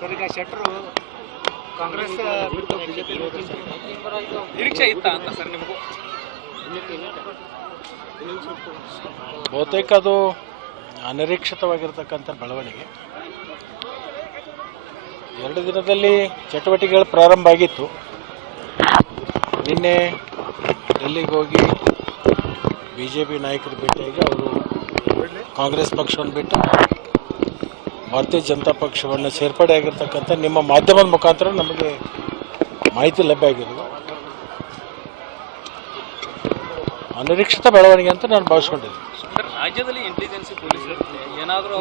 Sir, ಈಗ ಶೆಟ್ರು ಕಾಂಗ್ರೆಸ್ ಬಿಟ್ಟು ಬಿಜೆಪಿ ನಿರೀಕ್ಷೆ ಇತ್ತ ಅಂತ ಸರ್ ನಿಮಗೂ? ಬಹುತೇಕ ಅದು ಅನಿರೀಕ್ಷಿತವಾಗಿರ್ತಕ್ಕಂಥ ಬೆಳವಣಿಗೆ. ಎರಡು ದಿನದಲ್ಲಿ ಚಟುವಟಿಕೆಗಳು ಪ್ರಾರಂಭ ಆಗಿತ್ತು. ನಿನ್ನೆ ಡೆಲ್ಲಿಗೆ ಹೋಗಿ ಬಿ ಜೆ ಪಿ ನಾಯಕರು ಭೇಟಿಯಾಗಿ ಅವರು ಕಾಂಗ್ರೆಸ್ ಪಕ್ಷವನ್ನು ಬಿಟ್ಟು ಭಾರತೀಯ ಜನತಾ ಪಕ್ಷವನ್ನು ಸೇರ್ಪಡೆ ಆಗಿರ್ತಕ್ಕಂಥ ನಿಮ್ಮ ಮಾಧ್ಯಮದ ಮುಖಾಂತರ ನಮಗೆ ಮಾಹಿತಿ ಲಭ್ಯ ಆಗಿರೋದು. ಅನಿರೀಕ್ಷಿತ ಬೆಳವಣಿಗೆ ಅಂತ ನಾನು ಭಾವಿಸ್ಕೊಂಡಿದ್ದೆ ಸರ್, ರಾಜ್ಯದಲ್ಲಿ ಇಂಟೆಲಿಜೆನ್ಸ್ ಪೊಲೀಸರು ಏನಾದರೂ